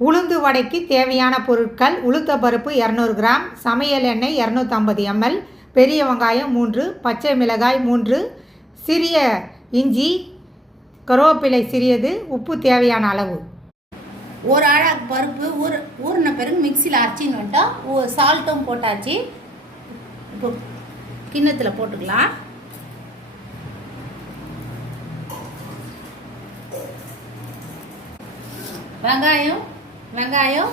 உளுந்து வடைக்கு தேவையான பொருட்கள்: உளுத்தம்பருப்பு 200 கிராம், சமையல் எண்ணெய் 250 ml, பெரிய வெங்காயம் 3, பச்சை மிளகாய் 3, சிறிய இஞ்சி, கருவேப்பிலை சிறியது, உப்பு தேவையான அளவு. ஒரு அழகு பருப்பு ஊறின பிறகு மிக்சியில் அரைச்சின்னு வந்துட்டோம். சால்ட்டும் போட்டாச்சு. இப்போ கிண்ணத்தில் போட்டுக்கலாம். வெங்காயம்,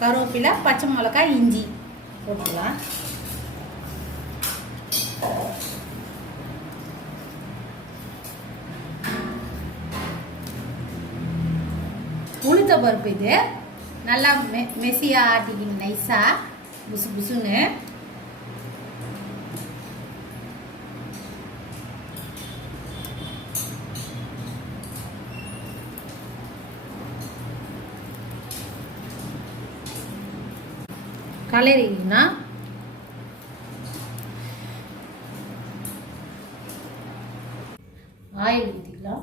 கருவேப்பிலை, பச்சை மிளகாய், இஞ்சி போட்டுக்கலாம். உளுத்த பருப்பு இது நல்லா மெசியாக ஆட்டிக்கிங்க, நைஸாக புசு புசுன்னு. கலரிங்கன்னா ஆயில் ஊற்றிக்கலாம்.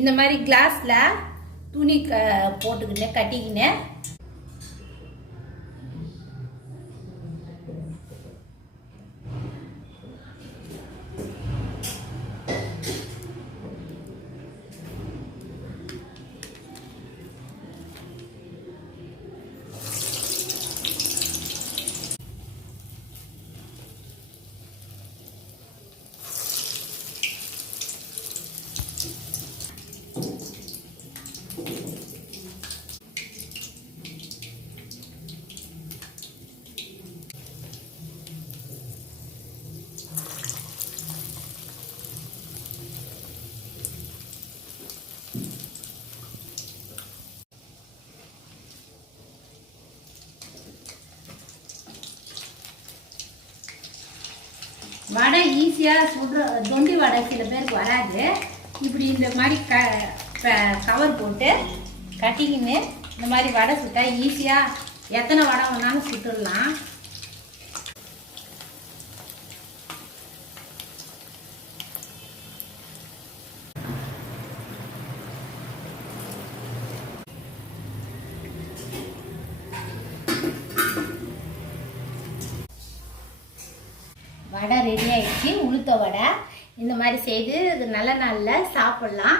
இந்த மாதிரி கிளாஸில் துணி போட்டுக்கினேன், கட்டிக்கினேன். வடை ஈஸியாக சுடுற தொண்டி வடை சில பேருக்கு வராது. இப்படி இந்த மாதிரி கவர் போட்டு கட்டிக்கின்னு இந்த மாதிரி வடை சுட்டா ஈஸியாக எத்தனை வடை வேணாலும் சுட்டுடலாம். வடை ரெடி ஆயிடுச்சு. உளுத்த வடை இந்த மாதிரி செய்து நல்ல நாளில் சாப்பிட்லாம்.